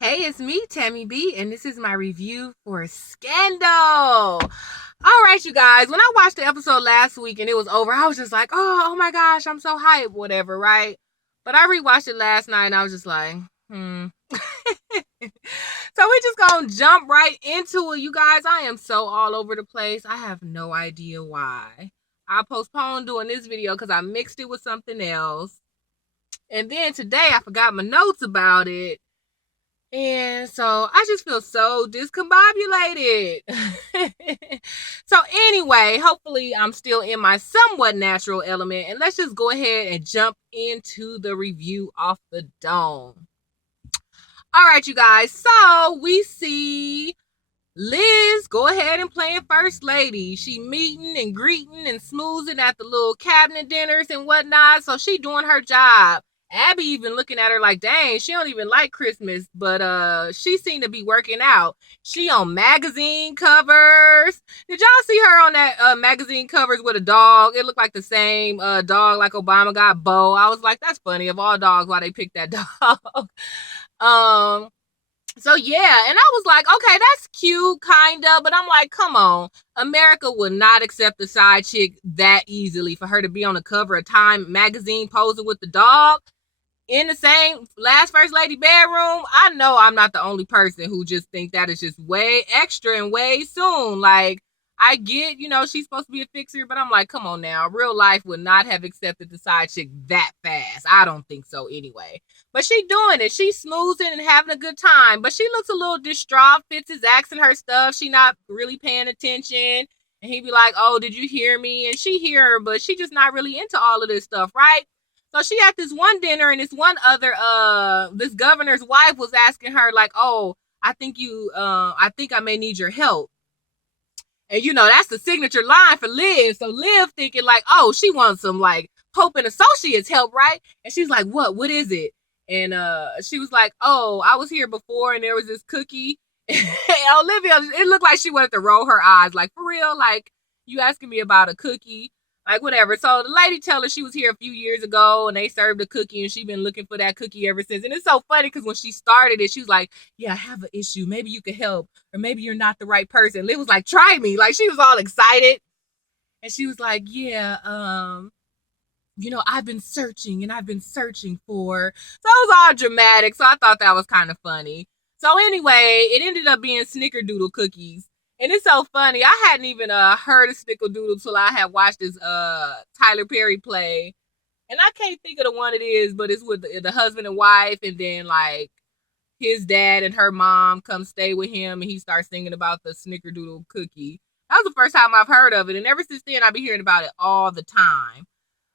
Hey, it's me, Tammy B, and this is my review for Scandal. All right, you guys, when I watched the episode last week and it was over, I was just like, oh my gosh, I'm so hyped, whatever, right? But I rewatched it last night and I was just like, So we just gonna jump right into it, you guys. I am so all over the place. I have no idea why. I postponed doing this video because I mixed it with something else. And then today I forgot my notes about it. And so I just feel so discombobulated. So anyway, hopefully I'm still in my somewhat natural element. And let's just go ahead and jump into the review off the dome. All right, you guys. So we see Liz go ahead and playing first lady. She meeting and greeting and smoozing at the little cabinet dinners and whatnot. So she doing her job. Abby even looking at her like, dang, she don't even like Christmas, but she seemed to be working out. She on magazine covers. Did y'all see her on that magazine covers with a dog? It looked like the same dog like Obama got, Bo. I was like, that's funny. Of all dogs, why they picked that dog? um so yeah, and I was like, okay, that's cute, kinda, but I'm like, come on, America would not accept a side chick that easily for her to be on the cover of Time magazine posing with the dog in the same last first lady bedroom. I know I'm not the only person who just think that is just way extra and way soon. Like, I get, she's supposed to be a fixer, but I'm like, come on now. Real life would not have accepted the side chick that fast. I don't think so anyway. But she doing it. She's smoozing and having a good time. But she looks a little distraught. Fitz is asking her stuff. She not really paying attention. And he be like, oh, did you hear me? And she hear her, but she just not really into all of this stuff, right? So she at this one dinner and this governor's wife was asking her like, oh, I think I may need your help. And that's the signature line for Liv. So Liv thinking like, oh, she wants some like Pope and Associates help, right? And she's like, what is it? And she was like, oh, I was here before and there was this cookie. And Olivia, it looked like she wanted to roll her eyes, like, for real, like, you asking me about a cookie? Like, whatever. So the lady tell her she was here a few years ago and they served a cookie and she been looking for that cookie ever since. And it's so funny because when she started it, she was like, yeah, I have an issue. Maybe you could help. Or maybe you're not the right person. Liv was like, try me. Like, she was all excited. And she was like, yeah, I've been searching and I've been searching for. So it was all dramatic. So I thought that was kind of funny. So anyway, it ended up being snickerdoodle cookies. And it's so funny. I hadn't even heard of snickerdoodle till I had watched this Tyler Perry play. And I can't think of the one it is, but it's with the husband and wife, and then like his dad and her mom come stay with him and he starts singing about the snickerdoodle cookie. That was the first time I've heard of it, and ever since then I've been hearing about it all the time.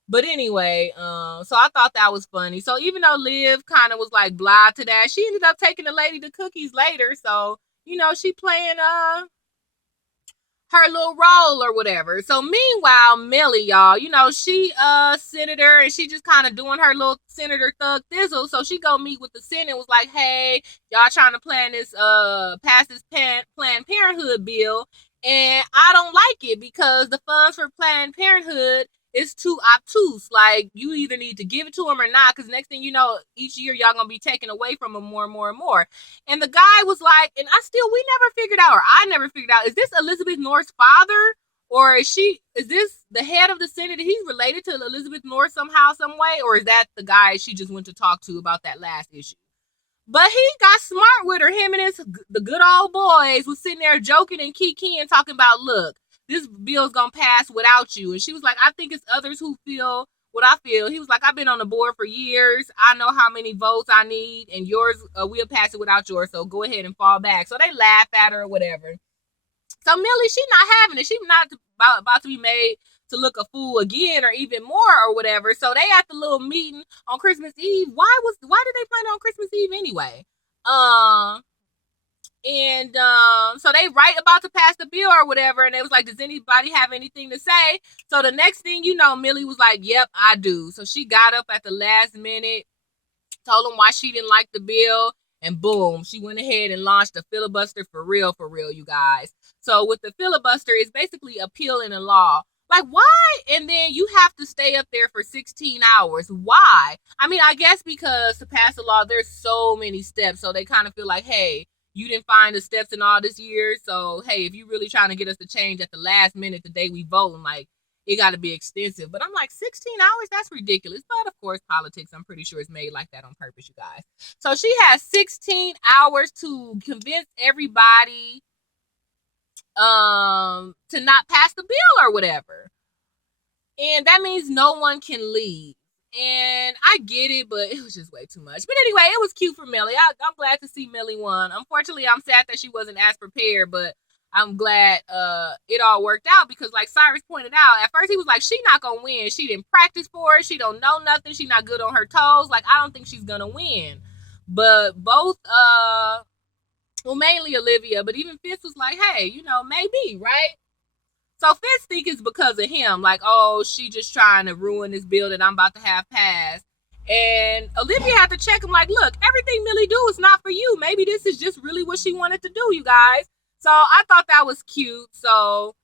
But anyway, so I thought that was funny. So even though Liv kind of was like blah to that, she ended up taking the lady the cookies later. So, she playing her little role or whatever. So meanwhile, Millie, y'all, she senator and she just kind of doing her little senator thug thizzle. So she go meet with the Senate, was like, hey, y'all trying to pass this Planned Parenthood bill. And I don't like it because the funds for Planned Parenthood is too obtuse. Like, you either need to give it to them or not, because next thing you know, each year y'all gonna be taken away from them more and more and more. And the guy was like, and we never figured out, or I never figured out, is this Elizabeth North's father? Or is this the head of the Senate? He's related to Elizabeth North somehow, some way? Or is that the guy she just went to talk to about that last issue? But he got smart with her. Him and the good old boys was sitting there joking and kikiing, talking about, look, this bill's gonna pass without you. And she was like, I think it's others who feel what I feel. He was like, I've been on the board for years. I know how many votes I need, and yours, we'll pass it without yours. So go ahead and fall back. So they laugh at her or whatever. So Millie, she not having it. She's not about to be made to look a fool again or even more or whatever. So they at the little meeting on Christmas Eve. Why did they plan on Christmas Eve anyway? And so they right about to pass the bill or whatever, and they was like, does anybody have anything to say? So the next thing you know, Millie was like, yep, I do. So she got up at the last minute, told them why she didn't like the bill, and boom, she went ahead and launched a filibuster for real, you guys. So with the filibuster, it's basically appealing a law. Like, why? And then you have to stay up there for 16 hours. Why? I mean, I guess because to pass a law, there's so many steps. So they kind of feel like, hey, you didn't find the steps in all this year. So, hey, if you're really trying to get us to change at the last minute, the day we vote, and like, it got to be extensive. But I'm like, 16 hours? That's ridiculous. But of course, politics, I'm pretty sure it's made like that on purpose, you guys. So she has 16 hours to convince everybody to not pass the bill or whatever. And that means no one can leave. And I get it, but it was just way too much. But anyway, it was cute for Millie. I'm glad to see Millie won. Unfortunately, I'm sad that she wasn't as prepared, but I'm glad it all worked out because, like Cyrus pointed out, at first he was like, she not gonna win. She didn't practice for it. She don't know nothing. She not good on her toes. Like, I don't think she's gonna win. But both, well, mainly Olivia, but even Fitz was like, hey, you know, maybe, right? So Fitz think it's because of him. Like, oh, she just trying to ruin this bill that I'm about to have passed. And Olivia had to check him like, look, everything Millie do is not for you. Maybe this is just really what she wanted to do, you guys. So I thought that was cute. So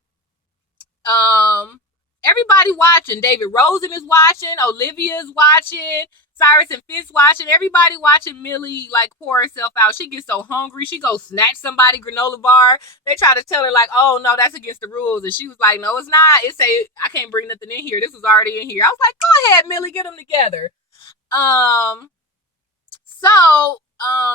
everybody watching. David Rosen is watching. Olivia is watching. Cyrus and Fitz watching. Everybody watching Millie like pour herself out. She gets so hungry. She goes snatch somebody granola bar. They try to tell her like, oh no, that's against the rules. And she was like, no, it's not. It say I can't bring nothing in here. This was already in here. I was like, go ahead, Millie, get them together.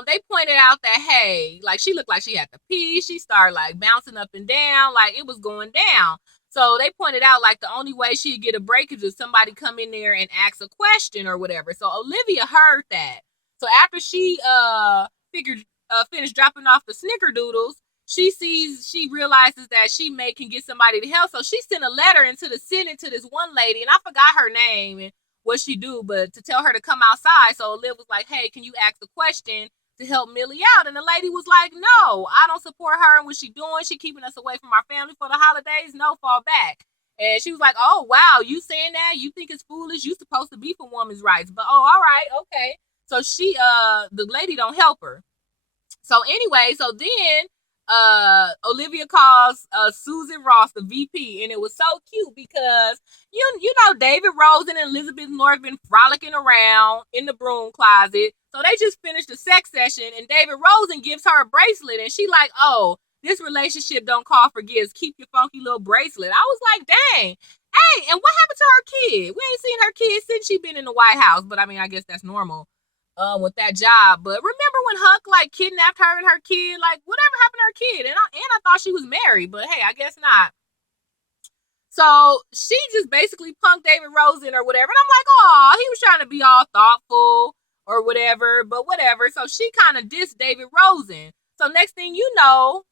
They pointed out that, hey, like she looked like she had to pee. She started like bouncing up and down. Like it was going down. So they pointed out like the only way she'd get a break is if somebody come in there and ask a question or whatever. So Olivia heard that. So after she finished dropping off the snickerdoodles, she realizes that she can get somebody to help. So she sent a letter into the Senate to this one lady, and I forgot her name and what she do, but to tell her to come outside. So Olivia was like, hey, can you ask a question to help Millie out? And the lady was like, no, I don't support her and what she doing. She keeping us away from our family for the holidays. No, fall back. And she was like, oh, wow, you saying that? You think it's foolish? You supposed to be for women's rights. But, oh, all right, okay. So the lady don't help her. So anyway, so then Olivia calls Susan Ross, the VP, and it was so cute because you know David Rosen and Elizabeth North been frolicking around in the broom closet. So they just finished the sex session, and David Rosen gives her a bracelet, and she like, oh, this relationship don't call for gifts. Keep your funky little bracelet. I was like, dang. Hey, and what happened to her kid? We ain't seen her kid since she been in the White House, but I mean, I guess that's normal. With that job. But remember when Huck like kidnapped her and her kid? Like whatever happened to her kid? And I thought she was married, but hey, I guess not. So she just basically punked David Rosen or whatever. And I'm like, oh, he was trying to be all thoughtful or whatever, but whatever. So she kind of dissed David Rosen. So next thing you know,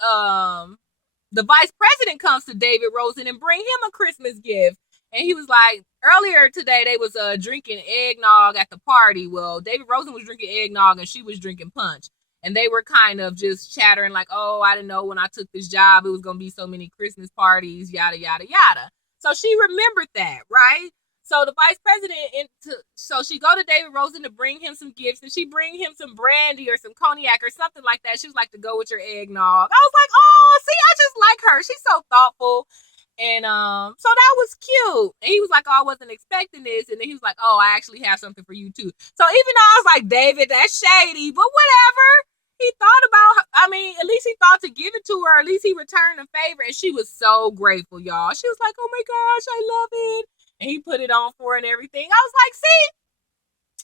the vice president comes to David Rosen and bring him a Christmas gift. And he was like, earlier today, they was drinking eggnog at the party. Well, David Rosen was drinking eggnog and she was drinking punch. And they were kind of just chattering like, oh, I didn't know when I took this job, it was going to be so many Christmas parties, yada, yada, yada. So she remembered that, right? So the vice president, so she go to David Rosen to bring him some gifts, and she bring him some brandy or some cognac or something like that. She was like, to go with your eggnog. I was like, oh, see, I just like her. She's so thoughtful. And so that was cute. And he was like, oh, I wasn't expecting this. And then he was like, oh, I actually have something for you too. So even though I was like, David, that's shady, but whatever. He thought about, at least he thought to give it to her. At least he returned the favor. And she was so grateful, y'all. She was like, oh my gosh, I love it. And he put it on for her and everything. I was like, see,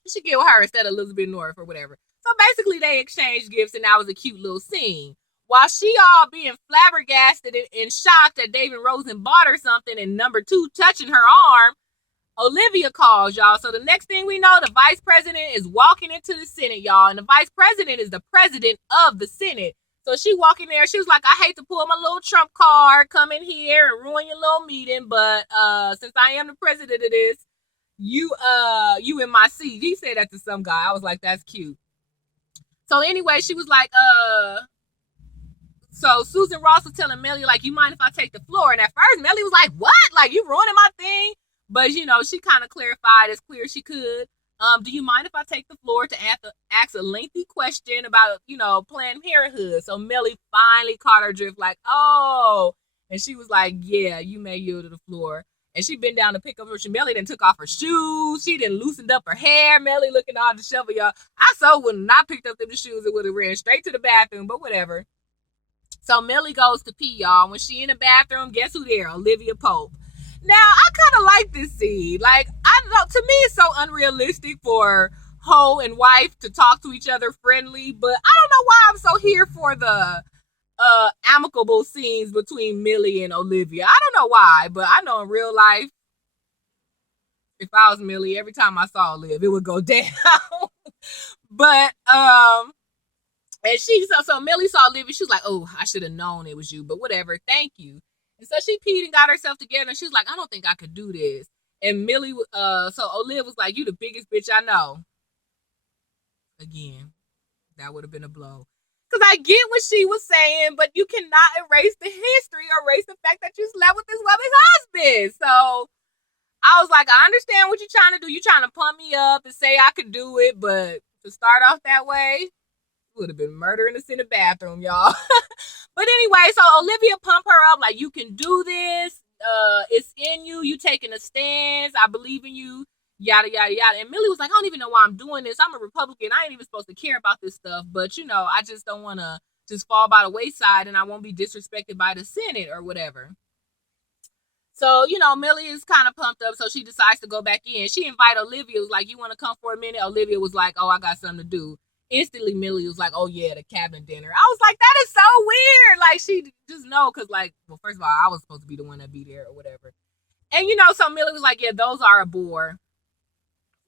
you should get with her instead of Elizabeth North or whatever. So basically they exchanged gifts, and that was a cute little scene. While she all being flabbergasted and shocked that David Rosen bought her something, and number two touching her arm, Olivia calls, y'all. So the next thing we know, the vice president is walking into the Senate, y'all. And the vice president is the president of the Senate. So she walking there. She was like, I hate to pull my little Trump card, come in here and ruin your little meeting. But since I am the president of this, you in my seat. He said that to some guy. I was like, that's cute. So anyway, she was like, so Susan Ross was telling Melly, like, you mind if I take the floor? And at first, Melly was like, what? Like, you ruining my thing? But, she kind of clarified as clear as she could. Do you mind if I take the floor to ask a lengthy question about, Planned Parenthood? So Melly finally caught her drift, like, oh. And she was like, yeah, you may yield to the floor. And she bent down to pick up her shoe. Melly then took off her shoes. She done loosened up her hair. Melly looking all disheveled, y'all. I so would not picked up them shoes. It would have ran straight to the bathroom, but whatever. So Melly goes to pee, y'all. When she in the bathroom, guess who there? Olivia Pope. Now, I kind of like this scene. Like, I don't know, to me, it's so unrealistic for hoe and wife to talk to each other friendly, but I don't know why I'm so here for the amicable scenes between Millie and Olivia. I don't know why, but I know in real life, if I was Millie, every time I saw Olivia, it would go down. But and so Millie saw Olivia. She was like, "Oh, I should have known it was you, but whatever. Thank you." And so she peed and got herself together, and she was like, "I don't think I could do this." And Millie, so Olivia was like, "You the biggest bitch I know." Again, that would have been a blow. Because I get what she was saying, but you cannot erase the history or erase the fact that you slept with this woman's husband. So I was like, I understand what you're trying to do. You're trying to pump me up and say I could do it, but to start off that way, would have been murder in the bathroom, y'all. But anyway, so Olivia pumped her up like, you can do this. It's in you. You taking a stance. I believe in you. Yada, yada, yada. And Millie was like, I don't even know why I'm doing this. I'm a Republican. I ain't even supposed to care about this stuff. But, you know, I just don't want to just fall by the wayside and I won't be disrespected by the Senate or whatever. So, you know, Millie is kind of pumped up. So she decides to go back in. She invited Olivia. Was like, you want to come for a minute? Olivia was like, oh, I got something to do. Instantly, Millie was like, oh, yeah, the cabinet dinner. I was like, that is so weird. Like, she just know because, like, well, first of all, I was supposed to be the one that be there or whatever. And, you know, so Millie was like, yeah, those are a bore.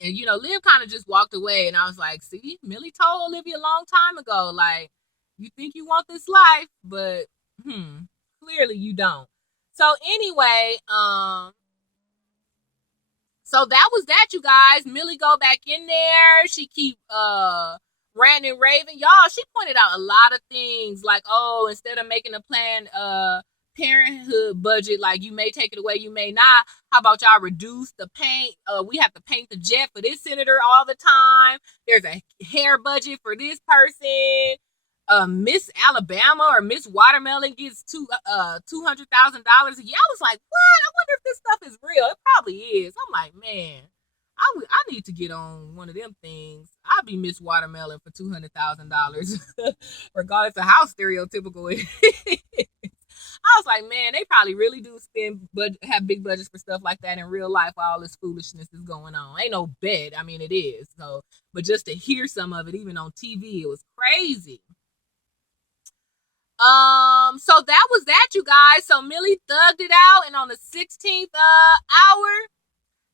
And, you know, Liv kind of just walked away. And I was like, see, Millie told Olivia a long time ago, like, you think you want this life, but clearly you don't. So anyway, so that was that, you guys. Millie go back in there. She keep ranting and raving. Y'all, she pointed out a lot of things like, oh, instead of making a planned parenthood budget, like you may take it away, you may not. How about y'all reduce the paint? We have to paint the jet for this senator all the time. There's a hair budget for this person. Miss Alabama or Miss Watermelon gets $200,000. Yeah, I was like, what? I wonder if this stuff is real. It probably is. I'm like, man, I need to get on one of them things. I'll be Miss Watermelon for $200,000, regardless of how stereotypical it is. I was like, man, they probably really do have big budgets for stuff like that in real life while all this foolishness is going on. Ain't no bet. I mean, it is. So, but just to hear some of it, even on TV, it was crazy. So that was that, you guys. So Millie thugged it out, and on the 16th hour,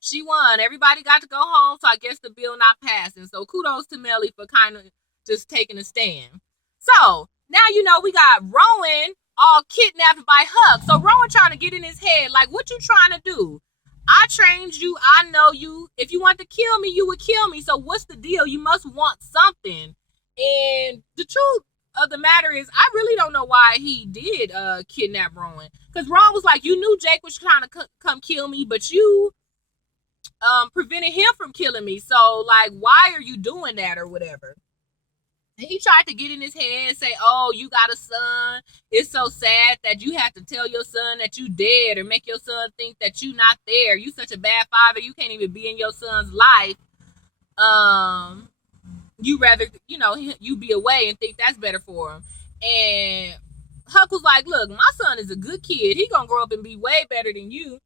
she won. Everybody got to go home, so I guess the bill not passing. So kudos to Millie for kind of just taking a stand. So now, you know, we got Rowan all kidnapped by Huck. So Rowan trying to get in his head, like, what you trying to do? I trained you. I know you. If you want to kill me, you would kill me. So what's the deal? You must want something. And the truth of the matter is, I really don't know why he did kidnap Rowan. Because Rowan was like, you knew Jake was trying to come kill me, but you prevented him from killing me. So, like, why are you doing that or whatever? And he tried to get in his head and say, oh, you got a son. It's so sad that you have to tell your son that you dead or make your son think that you not there. You such a bad father. You can't even be in your son's life. You rather, you know, you be away and think that's better for him. And Huck was like, look, my son is a good kid. He gonna grow up and be way better than you.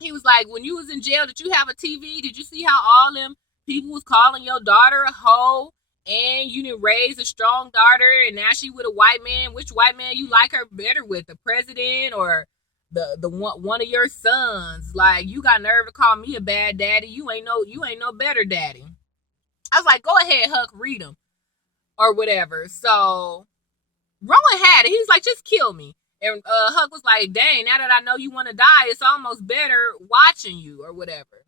He was like, when you was in jail, did you have a TV? Did you see how all them people was calling your daughter a hoe? And you didn't raise a strong daughter, and now she with a white man. Which white man you like her better with, the president or the one of your sons? Like, you got nerve to call me a bad daddy. You ain't no better daddy. I was like, go ahead, Huck, read them or whatever. So Rowan had it. He was like, just kill me. And Huck was like, dang, now that I know you want to die, it's almost better watching you or whatever.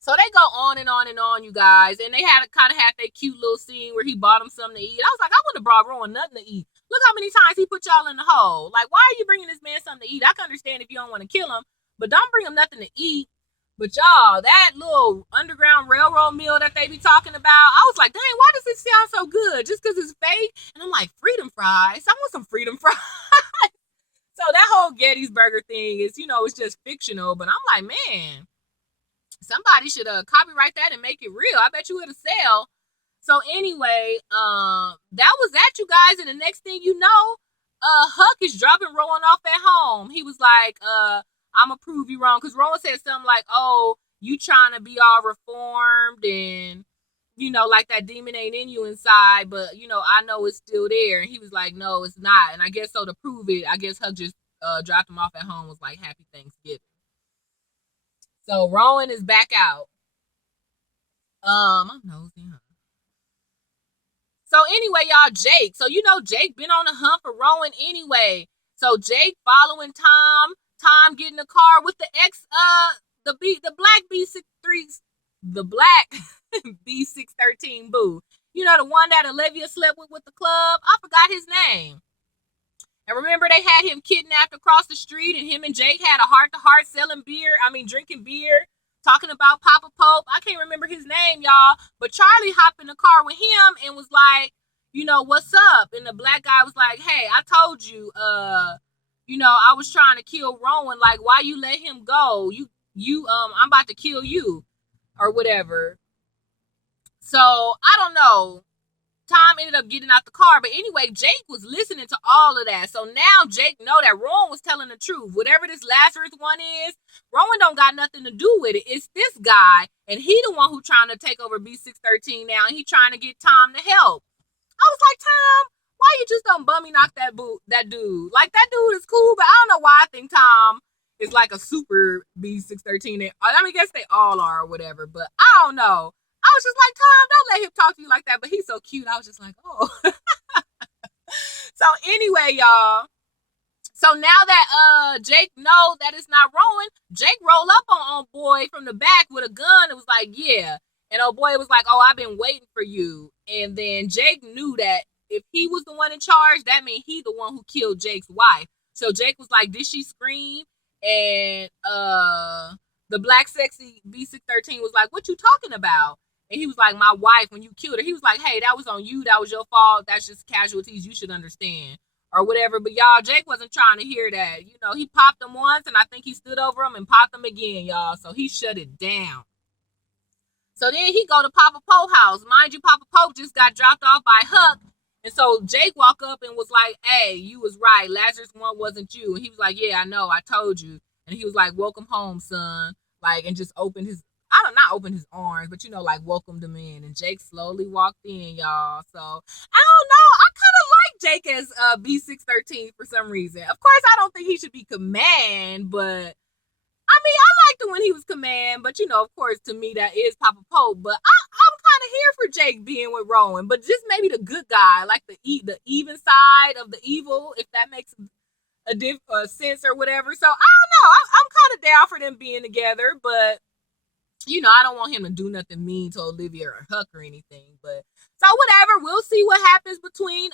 So they go on and on and on, you guys. And they kind of had that cute little scene where he bought him something to eat. I was like, I wouldn't have brought Rowan nothing to eat. Look how many times he put y'all in the hole. Like, why are you bringing this man something to eat? I can understand if you don't want to kill him, but don't bring him nothing to eat. But y'all, that little Underground Railroad meal that they be talking about, I was like, dang, why does it sound so good? Just because it's fake? And I'm like, freedom fries. I want some freedom fries. So that whole Gettysburg thing is, it's just fictional. But I'm like, man, somebody should copyright that and make it real. I bet you it'll sell. So anyway, that was that, you guys. And the next thing you know, Huck is dropping Rowan off at home. He was like, I'ma prove you wrong. Because Rowan said something like, oh, you trying to be all reformed and, like that demon ain't in you inside, but, I know it's still there. And he was like, no, it's not. And I guess so to prove it, I guess Huck just dropped him off at home, was like, happy Thanksgiving. So Rowan is back out. I'm nosy, huh? So anyway, y'all, Jake. So Jake been on the hunt for Rowan anyway. So Jake following Tom. Tom getting the car with the black B613 boo. The one that Olivia slept with the club. I forgot his name. And remember, they had him kidnapped across the street, and him and Jake had a heart-to-heart drinking beer, talking about Papa Pope. I can't remember his name, y'all. But Charlie hopped in the car with him and was like, what's up? And the black guy was like, hey, I told you, I was trying to kill Rowan. Like, why you let him go? I'm about to kill you or whatever. So I don't know. Tom ended up getting out the car. But anyway, Jake was listening to all of that. So now Jake know that Rowan was telling the truth. Whatever this Lazarus one is, Rowan don't got nothing to do with it. It's this guy. And he the one who trying to take over B613 now. And he trying to get Tom to help. I was like, Tom, why you just don't bummy knock that dude? Like, that dude is cool, but I don't know why I think Tom is like a super B613. I mean, I guess they all are or whatever, but I don't know. I was just like, Tom, don't let him talk to you like that. But he's so cute. I was just like, oh. So anyway, y'all. So now that Jake know that it's not Rowan, Jake roll up on boy from the back with a gun and was like, yeah. And old boy was like, oh, I've been waiting for you. And then Jake knew that if he was the one in charge, that meant he the one who killed Jake's wife. So Jake was like, did she scream? And the black sexy B613 was like, what you talking about? And he was like, my wife, when you killed her. He was like, hey, that was on you. That was your fault. That's just casualties. You should understand. Or whatever. But y'all, Jake wasn't trying to hear that. He popped him once, and I think he stood over him and popped him again, y'all. So he shut it down. So then he go to Papa Pope's house. Mind you, Papa Pope just got dropped off by Huck. And so Jake walked up and was like, hey, you was right. Lazarus one wasn't you. And he was like, yeah, I know. I told you. And he was like, welcome home, son. Like, and just opened his, not open his arms, but like welcomed him in. And Jake slowly walked in, y'all. So I don't know. I kind of like Jake as B613 for some reason. Of course, I don't think he should be command, but I mean, I liked it when he was command, but of course, to me, that is Papa Pope. But I'm kind of here for Jake being with Rowan, but just maybe the good guy, like the even side of the evil, if that makes a sense or whatever. So I don't know. I'm kind of down for them being together, but I don't want him to do nothing mean to Olivia or Huck or anything. But so whatever, we'll see what happens between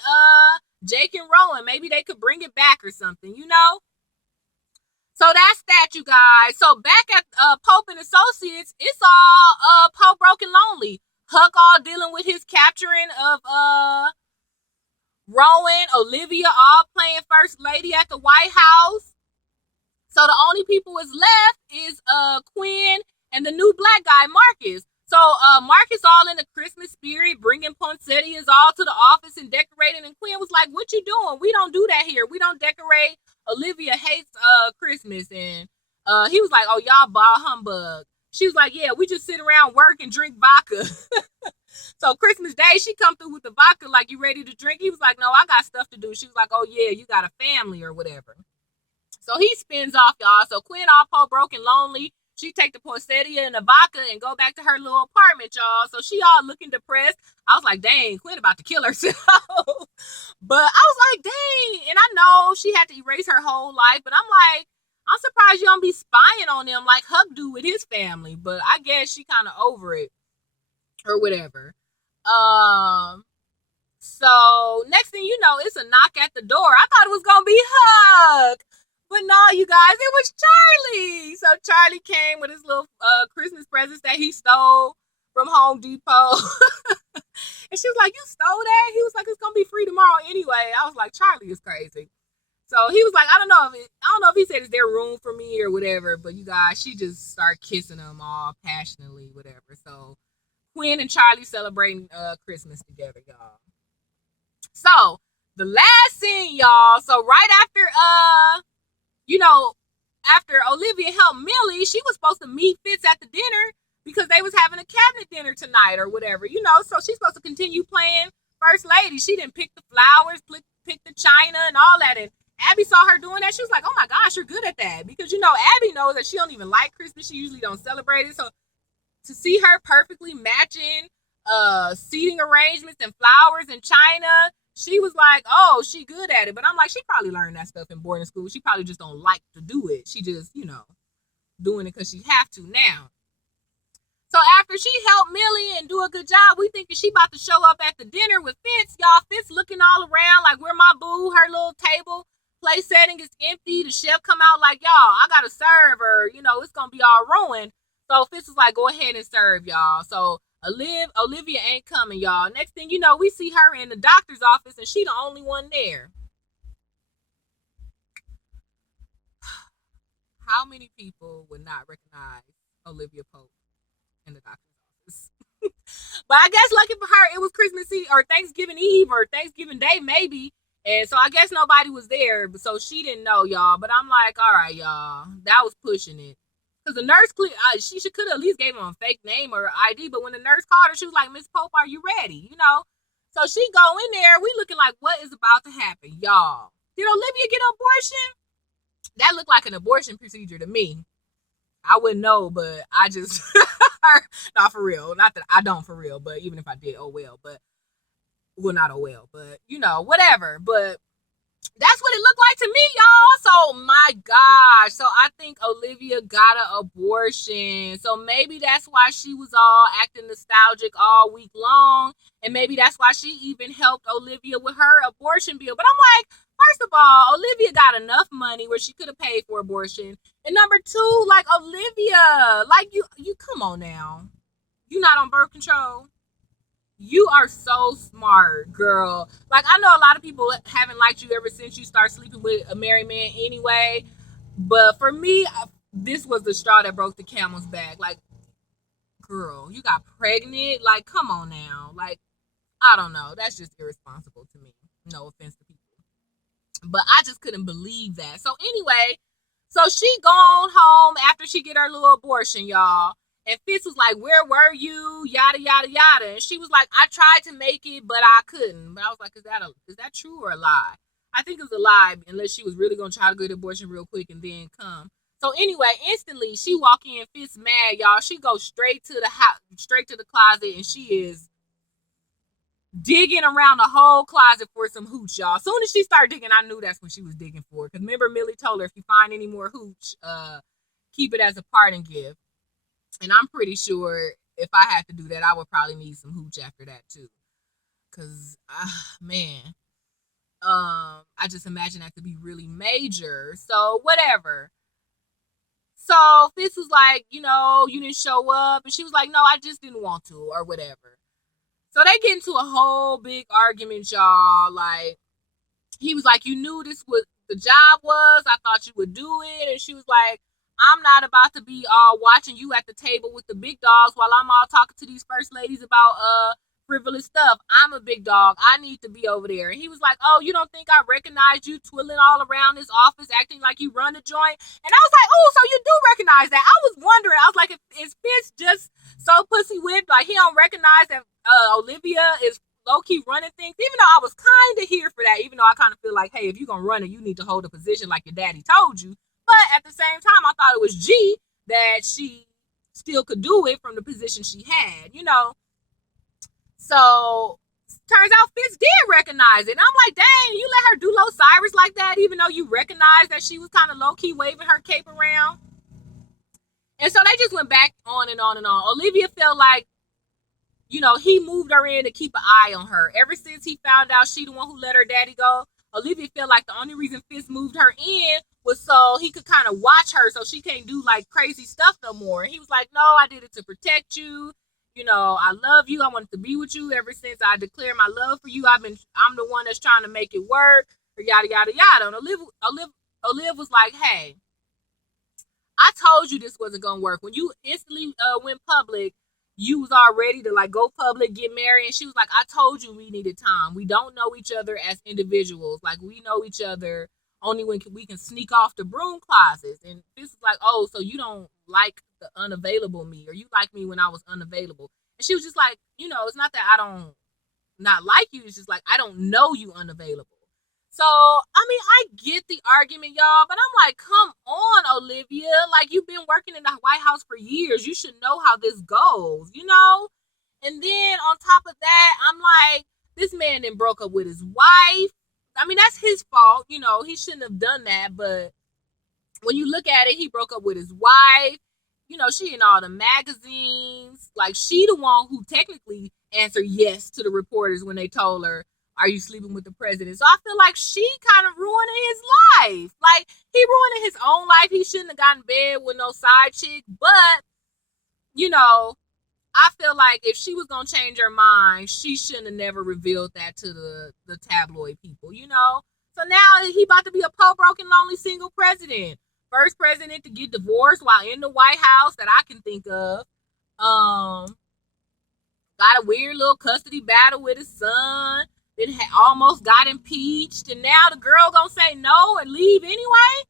Jake and Rowan. Maybe they could bring it back or something, So that's that, you guys. So back at Pope and Associates, it's all Pope broken lonely. Huck all dealing with his capturing of Rowan, Olivia all playing first lady at the White House. So the only people is left is Quinn and the new black guy, Marcus. So Marcus all in the Christmas spirit, bringing poinsettias all to the office and decorating. And Quinn was like, what you doing? We don't do that here. We don't decorate. Olivia hates Christmas. And he was like, oh, y'all ball humbug. She was like, yeah, we just sit around, work, and drink vodka. So Christmas Day, she come through with the vodka like, you ready to drink? He was like, no, I got stuff to do. She was like, oh, yeah, you got a family or whatever. So he spins off, y'all. So Quinn all po broke and lonely. She take the poinsettia and the vodka and go back to her little apartment, y'all. So she all looking depressed. I was like, dang, Quinn about to kill herself. But I was like, dang. And I know she had to erase her whole life. But I'm like, I'm surprised you don't be spying on them like Huck do with his family. But I guess she kind of over it or whatever. So next thing you know, it's a knock at the door. I thought it was going to be Huck. But no, you guys, it was Charlie. So Charlie came with his little Christmas presents that he stole from Home Depot. And she was like, you stole that? He was like, it's going to be free tomorrow anyway. I was like, Charlie is crazy. So he was like, I don't know if he said is there room for me or whatever, but you guys, she just started kissing him all passionately, whatever. So Quinn and Charlie celebrating Christmas together, y'all. So the last scene, y'all. So right after after Olivia helped Millie, she was supposed to meet Fitz at the dinner because they was having a cabinet dinner tonight or whatever, So she's supposed to continue playing First Lady. She didn't pick the flowers, pick the china and all that. And Abby saw her doing that. She was like, oh my gosh, you're good at that. Because, Abby knows that she don't even like Christmas. She usually don't celebrate it. So to see her perfectly matching seating arrangements and flowers and china, she was like, oh, she good at it. But I'm like, she probably learned that stuff in boarding school. She probably just don't like to do it. She just, doing it because she have to now. So after she helped Millie and do a good job, we think that she about to show up at the dinner with Fitz. Y'all, Fitz looking all around like, where my boo? Her little table place setting is empty. The chef come out like, y'all, I got to serve her. It's going to be all ruined. So Fitz was like, go ahead and serve, y'all. So Olivia ain't coming, y'all. Next thing you know, we see her in the doctor's office, and she the only one there. How many people would not recognize Olivia Pope in the doctor's office? But I guess lucky for her, it was Christmas Eve or Thanksgiving Eve or Thanksgiving Day, maybe. And so I guess nobody was there, so she didn't know, y'all. But I'm like, all right, y'all, that was pushing it. Because the nurse, she could have at least gave him a fake name or ID. But when the nurse called her, she was like, Miss Pope, are you ready? So she go in there. We looking like, what is about to happen, y'all? Did Olivia get an abortion? That looked like an abortion procedure to me. I wouldn't know, but I just, not for real. Not that I don't for real, but even if I did, oh well. But, well, not oh well, but, whatever. But that's what it looked like to me, y'all. So, my gosh. So, I think Olivia got an abortion. So, maybe that's why she was all acting nostalgic all week long. And maybe that's why she even helped Olivia with her abortion bill. But I'm like, first of all, Olivia got enough money where she could have paid for abortion. And number two, like, Olivia, like, you come on now. You not on birth control? You are so smart, girl. Like, I know a lot of people haven't liked you ever since you started sleeping with a married man anyway. But for me, this was the straw that broke the camel's back. Like, girl, you got pregnant? Like, come on now. Like, I don't know. That's just irresponsible to me. No offense to people. But I just couldn't believe that. So anyway, so she gone home after she get her little abortion, y'all. And Fitz was like, where were you? Yada, yada, yada. And she was like, I tried to make it, but I couldn't. But I was like, is that true or a lie? I think it was a lie, unless she was really going to try to get an abortion real quick and then come. So anyway, instantly, she walk in, Fitz mad, y'all. She goes straight to the house, straight to the closet, and she is digging around the whole closet for some hooch, y'all. As soon as she started digging, I knew that's what she was digging for. Because remember, Millie told her, if you find any more hooch, keep it as a parting gift. And I'm pretty sure if I had to do that, I would probably need some hooch after that too. Cause man, I just imagine that to be really major. So whatever. So Fitz was like, you didn't show up, and she was like, no, I just didn't want to, or whatever. So they get into a whole big argument, y'all. Like, he was like, you knew this was the job was. I thought you would do it, and she was like, I'm not about to be all watching you at the table with the big dogs while I'm all talking to these first ladies about frivolous stuff. I'm a big dog. I need to be over there. And he was like, oh, you don't think I recognized you twiddling all around this office acting like you run the joint? And I was like, oh, so you do recognize that. I was wondering. I was like, is Fitz just so pussy whipped? Like, he don't recognize that Olivia is low-key running things? Even though I was kind of here for that. Even though I kind of feel like, hey, if you're going to run it, you need to hold a position like your daddy told you. But at the same time, I thought it was G that she still could do it from the position she had, So, turns out Fitz did recognize it. And I'm like, dang, you let her do Low Cyrus like that, even though you recognized that she was kind of low-key waving her cape around? And so they just went back on and on and on. Olivia felt like, he moved her in to keep an eye on her. Ever since he found out she the one who let her daddy go, Olivia felt like the only reason Fitz moved her in was so he could kind of watch her so she can't do like crazy stuff no more. And he was like, no, I did it to protect you. I love you. I wanted to be with you ever since I declared my love for you. I'm the one that's trying to make it work. or yada yada yada. And Olive was like, hey, I told you this wasn't gonna work. When you instantly went public, you was all ready to like go public, get married, and she was like, I told you we needed time. We don't know each other as individuals. Like we know each other only when we can sneak off the broom closets. And this is like, oh, so you don't like the unavailable me, or you like me when I was unavailable. And she was just like, it's not that I don't not like you. It's just like I don't know you unavailable. So, I mean, I get the argument, y'all, but I'm like, come on, Olivia. Like, you've been working in the White House for years. You should know how this goes, And then on top of that, I'm like, this man then broke up with his wife. I mean, that's his fault. He shouldn't have done that. But when you look at it, he broke up with his wife. She in all the magazines. Like, she the one who technically answered yes to the reporters when they told her, are you sleeping with the president? So I feel like she kind of ruining his life. Like, he ruining his own life. He shouldn't have gotten in bed with no side chick. But, I feel like if she was going to change her mind, she shouldn't have never revealed that to the tabloid people, So now he about to be a poor, broken, lonely, single president. First president to get divorced while in the White House that I can think of. Got a weird little custody battle with his son. Then almost got impeached, and now the girl gonna say no and leave anyway.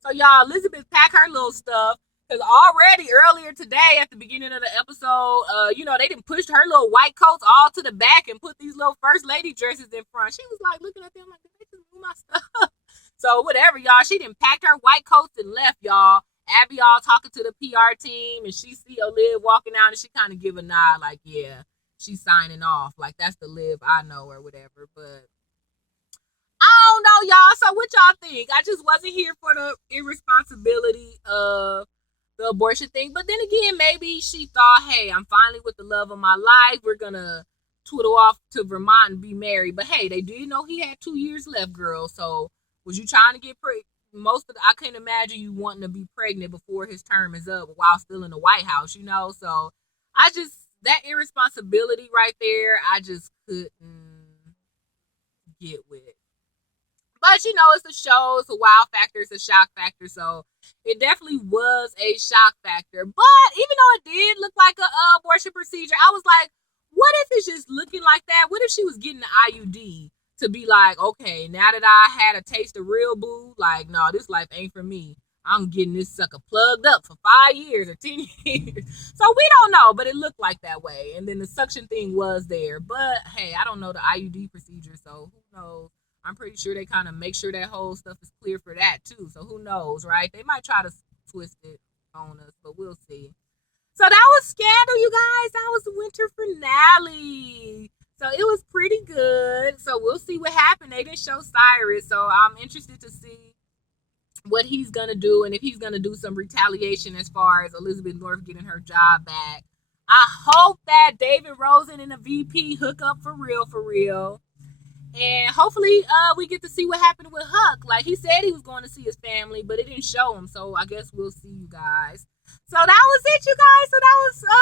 So y'all, Elizabeth pack her little stuff, because already earlier today at the beginning of the episode, they didn't push her little white coats all to the back and put these little first lady dresses in front. She was like looking at them like, did they just move my stuff? So whatever, y'all. She didn't pack her white coats and left, y'all. Abby all talking to the PR team, and she see Olive walking out, and she kind of give a nod like, yeah, she's signing off. Like, that's the Liv I know or whatever. But I don't know, y'all. So what y'all think? I just wasn't here for the irresponsibility of the abortion thing. But then again, maybe she thought, hey, I'm finally with the love of my life. We're going to twiddle off to Vermont and be married. But hey, they did know he had 2 years left, girl. So was you trying to get pregnant? I couldn't imagine you wanting to be pregnant before his term is up while still in the White House, So that irresponsibility right there, I just couldn't get with. But, it's a show, it's a wow factor, it's a shock factor, so it definitely was a shock factor. But even though it did look like an abortion procedure, I was like, what if it's just looking like that? What if she was getting the IUD to be like, okay, now that I had a taste of real boo, like, no, this life ain't for me. I'm getting this sucker plugged up for 5 years or 10 years. So we don't know, but it looked like that way. And then the suction thing was there. But hey, I don't know the IUD procedure, so who knows? I'm pretty sure they kind of make sure that whole stuff is clear for that too. So who knows, right? They might try to twist it on us, but we'll see. So that was Scandal, you guys. That was the winter finale. So it was pretty good. So we'll see what happened. They didn't show Cyrus, so I'm interested to see what he's going to do and if he's going to do some retaliation as far as Elizabeth North getting her job back. I hope that David Rosen and the VP hook up for real. And hopefully we get to see what happened with Huck. Like, he said he was going to see his family, but it didn't show him. So I guess we'll see, you guys. So that was it, you guys. So that was